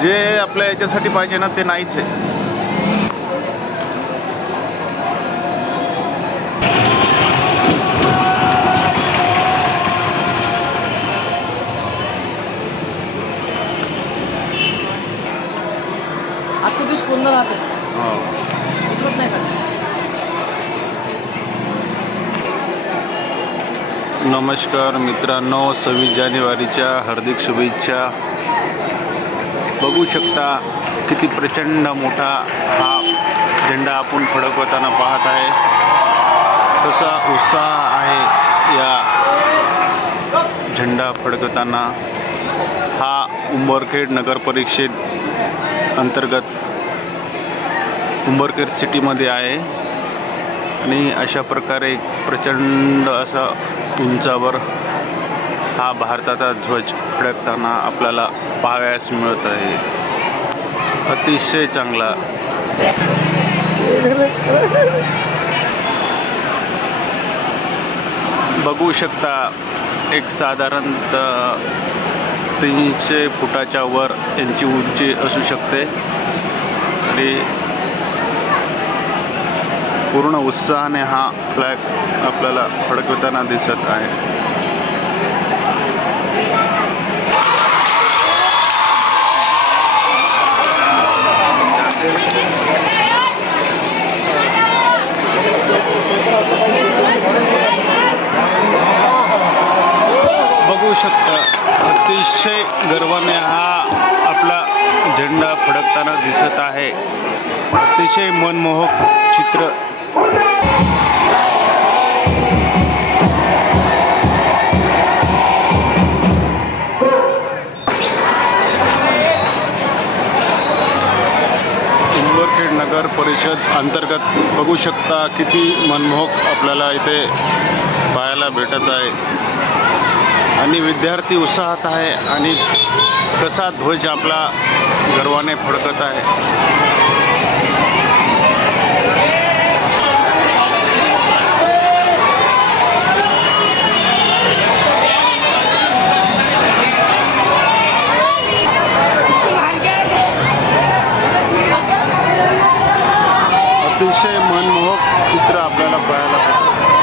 जे आपल्या याच्यासाठी पाहिजे ना ते नाहीच आहे. आजचं बीज पूर्ण राहते, हो. उतरत नाही का? नमस्कार मित्रांनो, 26 जानेवारीच्या हार्दिक शुभेच्छा. बघू शकता किती प्रचंड मोठा हा झेंडा आपण फडकवताना पाहत आहे. कसा उत्साह आहे या झेंडा फडकवताना. हा उंबरखेड नगर परिषद अंतर्गत उंबरखेड सिटीमध्ये आहे आणि अशा प्रकारे प्रचंड असा उंचावर हा भारताचा ध्वज फडकताना आपल्याला पाहावयास मिळत आहे. अतिशय चांगला. बघू शकता एक साधारणतः 300 फुटाच्या वर यांची उंची असू शकते आणि पूर्ण उत्साहाने हा फ्लॅग आपल्याला फडकवताना दिसत आहे. बघू शकता अतिशय गर्वाने हा आपला झेंडा फडकताना दिसत आहे. अतिशय मनमोहक चित्र. उंबरखेड नगर परिषद अंतर्गत बघू शकता किती मनमोहक आपल्याला इथे पाहायला भेटत आहे आणि विद्यार्थी उत्साहात आहे आणि कसा ध्वज आपला गर्वाने फडकत आहे. अतिशय मनमोहक चित्र आपल्याला पाहायला भेटतं.